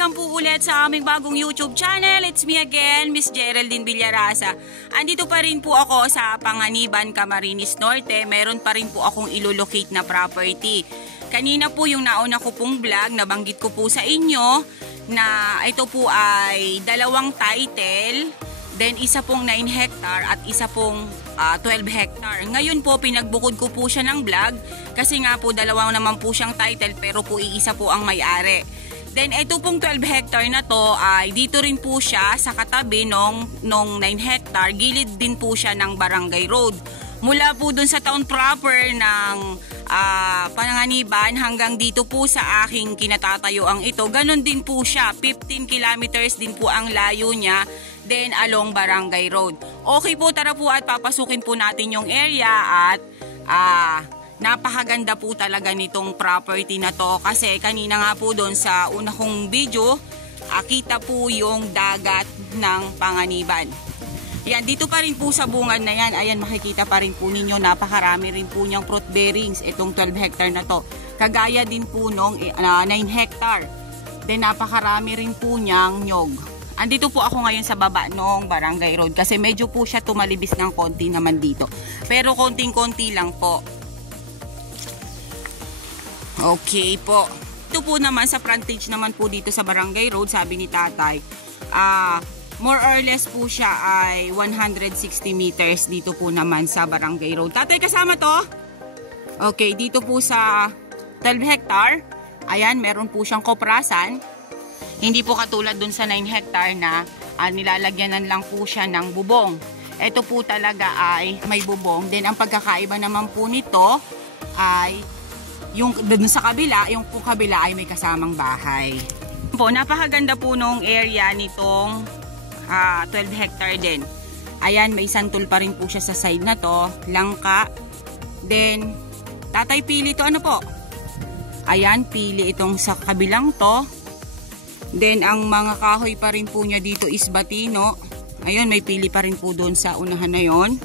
welcome po ulit sa aming bagong YouTube channel. It's me again, Miss Geraldine Villarasa. Andito pa rin po ako sa Panganiban, Camarines Norte. Meron pa rin po akong ilolocate na property. Kanina po yung nauna ko pong vlog, nabanggit ko po sa inyo na ito po ay dalawang title, then isa pong 9 hectare at isa pong 12 hectare. Ngayon po pinagbukod ko po siya ng vlog kasi nga po dalawang naman po siyang title pero po iisa po ang may-ari. Then ito pong 12 hectare na to ay dito rin po siya sa katabi nung 9 hectare. Gilid din po siya ng Barangay Road. Mula po dun sa town proper ng Panganiban hanggang dito po sa aking kinatatayuan ito. Ganon din po siya. 15 kilometers din po ang layo niya. Then along Barangay Road. Okay po, tara po at papasukin po natin yung area at napakaganda po talaga nitong property na to kasi kanina nga po doon sa una kong video, kita po yung dagat ng Panganiban. Yan, dito pa rin po sa bungad na yan, ayan makikita pa rin po ninyo, napakarami rin po niyang fruit bearings itong 12 hectare na to. Kagaya din po nung 9 hectare. Then napakarami rin po niyang nyog. Andito po ako ngayon sa baba ng Barangay Road kasi medyo po siya tumalibis ng konti naman dito. Pero konting-konti lang po. Okay po. Ito po naman sa frontage naman po dito sa Barangay Road, sabi ni tatay, more or less po siya ay 160 meters dito po naman sa Barangay Road. Tatay, kasama to? Okay, dito po sa 12 hectare, ayan, meron po siyang koprasan. Hindi po katulad dun sa 9 hectare na nilalagyanan lang po siya ng bubong. Ito po talaga ay may bubong. Then ang pagkakaiba naman po nito ay yung dun sa kabila, yung po kabila ay may kasamang bahay. Po, napakaganda po nung area nitong 12 hectare din. Ayan, may santol pa rin po siya sa side na to, langka. Then, tatay, pili to ano po? Ayan, pili itong sa kabilang to. Then, ang mga kahoy pa rin po niya dito is batino. Ayun, may pili pa rin po doon sa unahan na yon.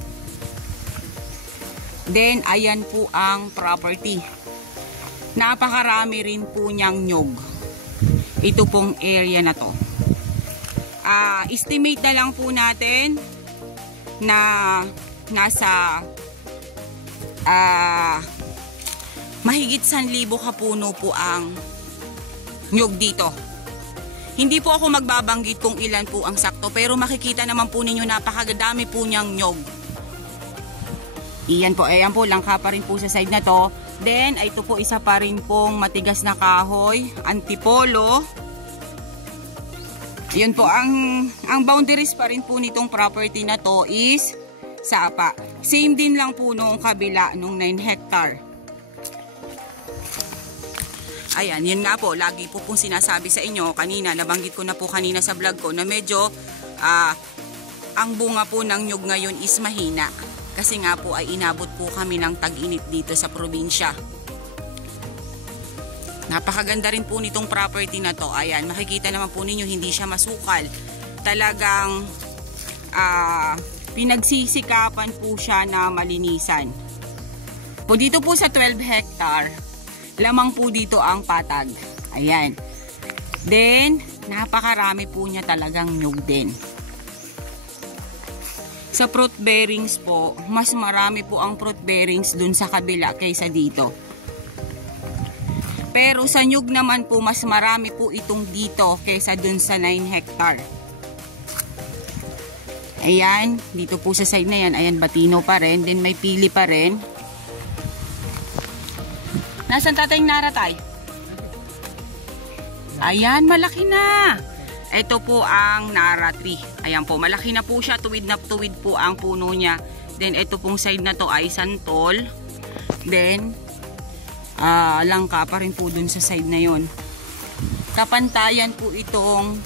Then, ayan po ang property. Napakarami rin po niyang nyog. Ito pong area na to. Estimate na lang po natin na nasa mahigit 1,000 kapuno po ang nyog dito. Hindi po ako magbabanggit kung ilan po ang sakto pero makikita naman po ninyo napakadami po niyang nyog. Iyan po, ayan po, langka pa rin po sa side na to. Then, ito po isa pa rin pong matigas na kahoy, antipolo. Yun po, ang boundaries pa rin po nitong property na to is sapa. Same din lang po nung kabila, nung 9 hectare. Ayan, yun nga po, lagi po pong sinasabi sa inyo, kanina, nabanggit ko na po kanina sa vlog ko, na medyo, ang bunga po ng nyug ngayon is mahina. Kasi nga po ay inabot po kami ng tag-init dito sa probinsya. Napakaganda rin po nitong property na to. Ayan, makikita naman po ninyo hindi siya masukal. Talagang pinagsisikapan po siya na malinisan. Po dito po sa 12 hectare, lamang po dito ang patag. Ayan. Then, napakarami po niya talagang nyug din. Sa fruit bearings po, mas marami po ang fruit bearings dun sa kabila kaysa dito. Pero sa nyug naman po, mas marami po itong dito kaysa dun sa 9 hectare. Ayan, dito po sa side na yan, ayan, batino pa rin. Then may pili pa rin. Nasaan tatay naratay? Ayan, malaki na. Ito po ang Nara tree. Ayan po, malaki na po siya. Tuwid na tuwid po ang puno niya. Then, ito pong side na to ay santol. Then, langka pa rin po dun sa side na yon. Kapantayan po itong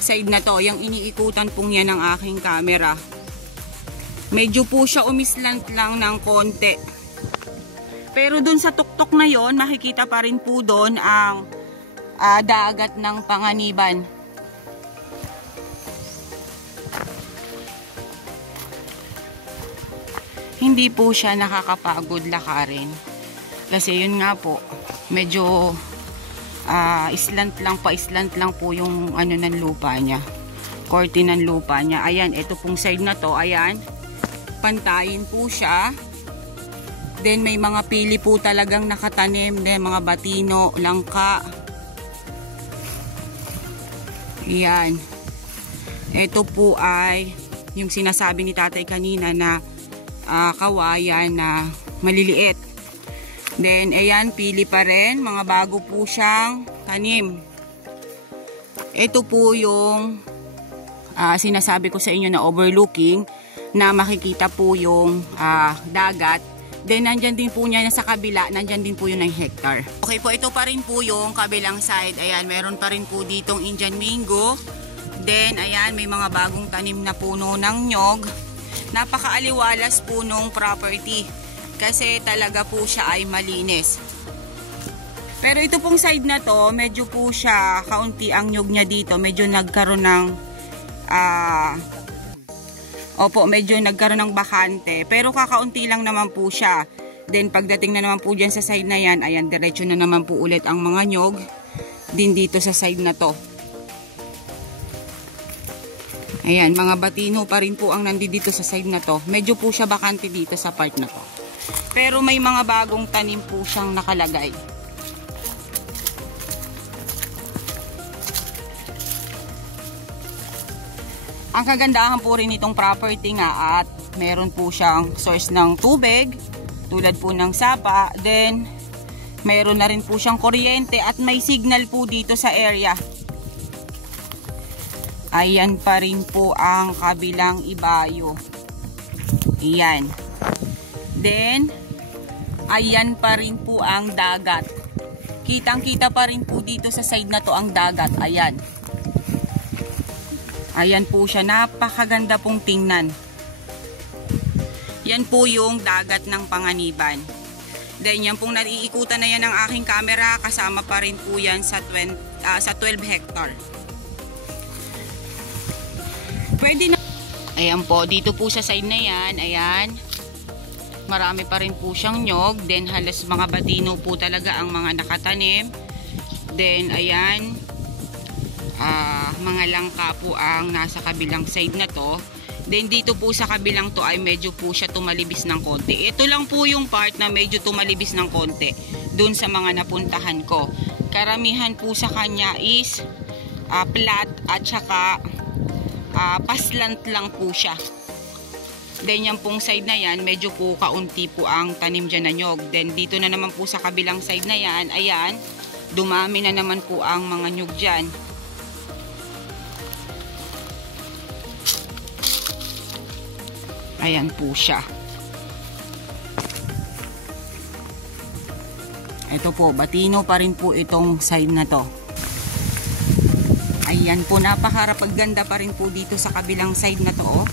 side na to. Yung iniikutan pong yan ng aking camera. Medyo po siya umislant lang ng konti. Pero dun sa tuktok na yon, makikita pa rin po dun ang dagat ng Panganiban. Hindi po siya nakakapagod lakarin. Kasi yun nga po, medyo islant lang po yung ano ng lupa niya. Korte ng lupa niya. Ayan, ito pong side na to, ayan. Pantayin po siya. Then may mga pili po talagang nakatanim, then mga batino, langka. Ayan. Ito po ay yung sinasabi ni tatay kanina na kawayan na maliliit. Then ayan, pili pa rin, mga bago po siyang tanim. Ito po yung sinasabi ko sa inyo na overlooking, na makikita po yung dagat. Then nandyan din po niya sa kabila, nandyan din po yung 9 hectare. Okay po, ito pa rin po yung kabilang side. Ayan, meron pa rin po ditong Indian mango. Then ayan, may mga bagong tanim na puno ng nyog. Napakaaliwalas po nung property kasi talaga po siya ay malinis. Pero ito pong side na to, medyo po siya kaunti ang nyog niya dito. Medyo nagkaroon ng medyo nagkaroon ng bakante. Pero kakaunti lang naman po siya. Then pagdating na naman po dyan sa side na yan, ayan, diretso na naman po ulit ang mga nyog din dito sa side na to. Ayan, mga batino pa rin po ang nandito sa side na to. Medyo po siya bakante dito sa part na to. Pero may mga bagong tanim po siyang nakalagay. Ang kagandahan po rin itong property nga at meron po siyang source ng tubig tulad po ng sapa. Then meron na rin po siyang kuryente at may signal po dito sa area. Ayan pa rin po ang kabilang ibayo. Ayan. Then ayan pa rin po ang dagat. Kitang-kita pa rin po dito sa side na to ang dagat. Ayan. Ayan po siya, napakaganda pong tingnan. Yan po yung dagat ng Panganiban. Then yan pong naiikutan na yan ng aking camera, kasama pa rin po yan sa 12 hectare. Pwede na. Ayan po, dito po sa side na yan, ayan. Marami pa rin po siyang nyog. Then halos mga batino po talaga ang mga nakatanim. Then ayan, mga langka po ang nasa kabilang side na to. Then dito po sa kabilang to ay medyo po siya tumalibis ng konti. Ito lang po yung part na medyo tumalibis ng konti dun sa mga napuntahan ko. Karamihan po sa kanya is flat at saka paslant lang po siya. Then yan pong side na yan, medyo po kaunti po ang tanim dyan na nyog. Then dito na naman po sa kabilang side na yan, ayan, dumami na naman po ang mga nyog dyan. Ayan po siya. Ito po, batino pa rin po itong side na to. Ayan po, napakarapaganda pa rin po dito sa kabilang side na to. Oh.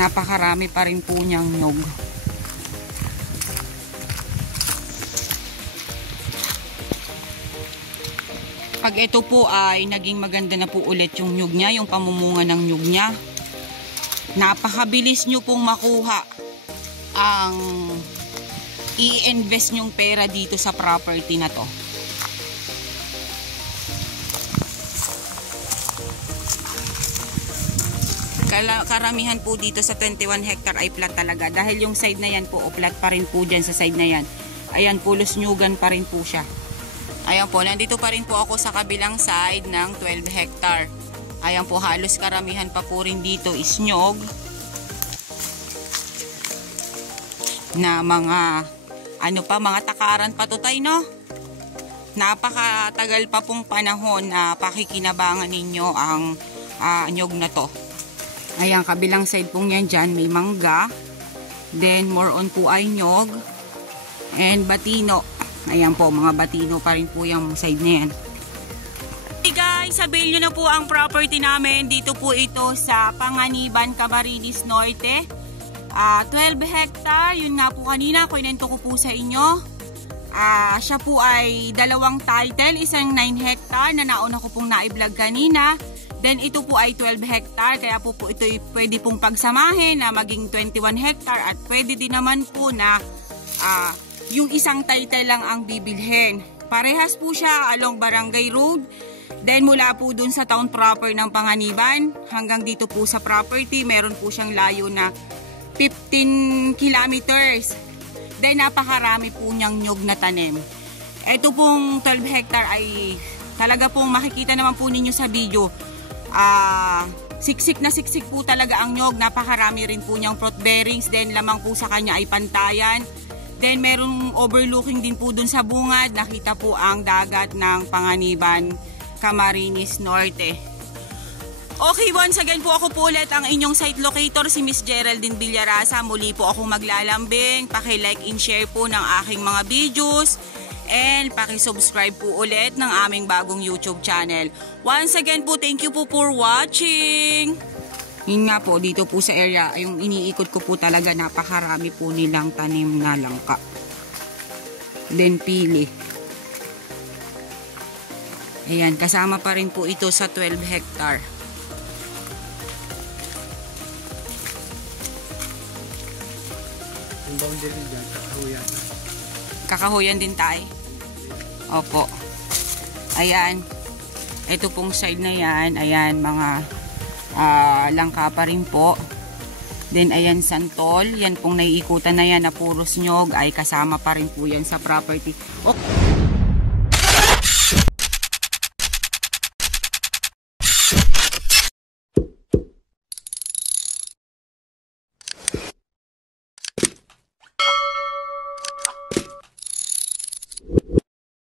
Napakarami pa rin po niyang nyog. Pag ito po ay naging maganda na po ulit yung nyog niya, yung pamumunga ng nyog niya, napakabilis nyo pong makuha ang i-invest nyong pera dito sa property na to. Karamihan po dito sa 21 hectare ay flat talaga. Dahil yung side na yan po, flat pa rin po dyan sa side na yan. Ayan, pulos nyugan pa rin po siya. Ayan po, nandito pa rin po ako sa kabilang side ng 12 hectare. Ayan po, halos karamihan pa po rin dito is nyog. Na mga, mga takaran pa to tayo, no? Napakatagal pa pong panahon na pakikinabangan ninyo ang nyog na to. Ayan, kabilang side pong yan dyan, may mangga. Then, more on po ay nyog. And batino. Ayan po, mga batino pa rin po yung side na yan. Hey guys, sabihin nyo na po ang property namin. Dito po ito sa Panganiban, Camarines Norte. 12 hectare. Yun nga po kanina, kwento ko po sa inyo. Siya po ay dalawang title. Isang 9 hectare na nauna ko pong na-vlog kanina. Then ito po ay 12 hectare. Kaya po ito pwede pong pagsamahin na maging 21 hectare. At pwede din naman po na yung isang title lang ang bibilhin. Parehas po siya along Barangay Road. Then mula po dun sa town proper ng Panganiban hanggang dito po sa property, meron po siyang layo na 15 kilometers. Then napakarami po niyang nyug na tanim. Ito pong 12 hectare ay talaga pong makikita naman po ninyo sa video. Siksik na siksik po talaga ang nyog. Napakarami rin po niyang fruit bearings. Then lamang po sa kanya ay pantayan. Then merong overlooking din po dun sa bungad. Nakita po ang dagat ng Panganiban, Camarines Norte. Okay, once again po ako po ulit ang inyong site locator, si Miss Geraldine Villarasa. Muli po ako maglalambing. Paki-like and share po ng aking mga videos. And paki-subscribe po ulit ng aming bagong YouTube channel. Once again po, thank you po for watching. Yun nga po, dito po sa area, yung iniikot ko po talaga, napakarami po nilang tanim na langka. Then pili. Ayan, kasama pa rin po ito sa 12 hectare. Yung boundary dyan, kakahuyan. Kakahuyan din tayo. Opo. Ayan. Ito pong side na yan. Ayan, mga langka pa rin po. Then, ayan, santol. Yan pong naiikutan na yan na puros nyog ay kasama pa rin po yan sa property. Okay.